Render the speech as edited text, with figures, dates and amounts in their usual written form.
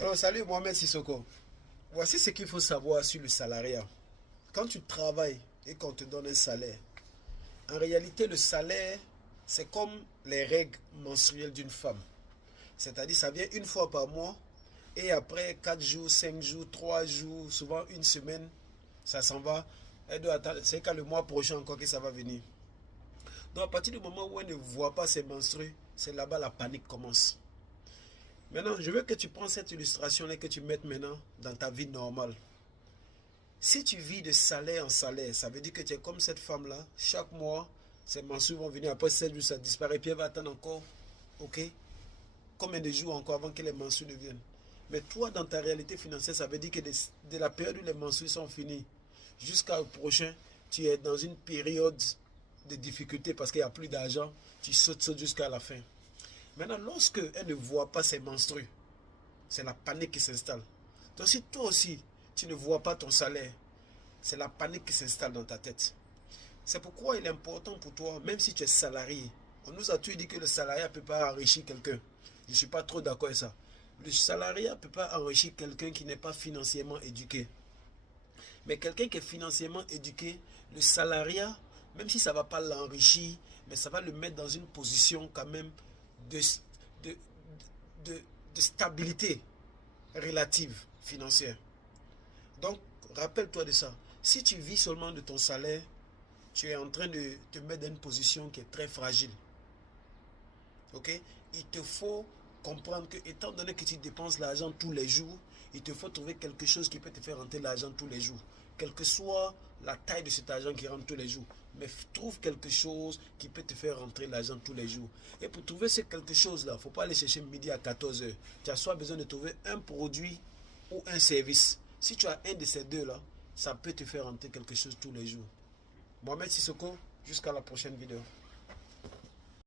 Alors, salut Mohamed Sissoko. Voici ce qu'il faut savoir sur le salariat. Quand tu travailles et qu'on te donne un salaire, en réalité, le salaire, c'est comme les règles menstruelles d'une femme. C'est-à-dire, ça vient une fois par mois et après 4 jours, 5 jours, 3 jours, souvent une semaine, ça s'en va. Elle doit attendre, c'est qu'à le mois prochain encore que ça va venir. Donc, à partir du moment où elle ne voit pas ses menstrues, c'est là-bas la panique commence. Maintenant, je veux que tu prends cette illustration-là et que tu mettes maintenant dans ta vie normale. Si tu vis de salaire en salaire, ça veut dire que tu es comme cette femme-là. Chaque mois, ses mensuels vont venir. Après 7 jours, ça disparaît. Puis elle va attendre encore. OK? Combien de jours encore avant que les mensuels ne viennent? Mais toi, dans ta réalité financière, ça veut dire que de la période où les mensuels sont finis jusqu'au prochain, tu es dans une période de difficulté parce qu'il n'y a plus d'argent. Tu sautes jusqu'à la fin. Maintenant, lorsque elle ne voit pas ses menstrues, c'est la panique qui s'installe. Donc si toi aussi, tu ne vois pas ton salaire, c'est la panique qui s'installe dans ta tête. C'est pourquoi il est important pour toi, même si tu es salarié, on nous a toujours dit que le salariat ne peut pas enrichir quelqu'un. Je ne suis pas trop d'accord avec ça. Le salariat ne peut pas enrichir quelqu'un qui n'est pas financièrement éduqué. Mais quelqu'un qui est financièrement éduqué, le salariat, même si ça ne va pas l'enrichir, mais ça va le mettre dans une position quand même de, de, de, de stabilité relative financière. Donc, rappelle-toi de ça. Si tu vis seulement de ton salaire, tu es en train de te mettre dans une position qui est très fragile. Ok? Il te faut comprendre que, étant donné que tu dépenses l'argent tous les jours, il te faut trouver quelque chose qui peut te faire rentrer l'argent tous les jours. Quelle que soit la taille de cet argent qui rentre tous les jours. Mais trouve quelque chose qui peut te faire rentrer l'argent tous les jours. Et pour trouver ce quelque chose-là, il ne faut pas aller chercher midi à 14 heures. Tu as soit besoin de trouver un produit ou un service. Si tu as un de ces deux-là, ça peut te faire rentrer quelque chose tous les jours. Mohamed Sissoko, jusqu'à la prochaine vidéo.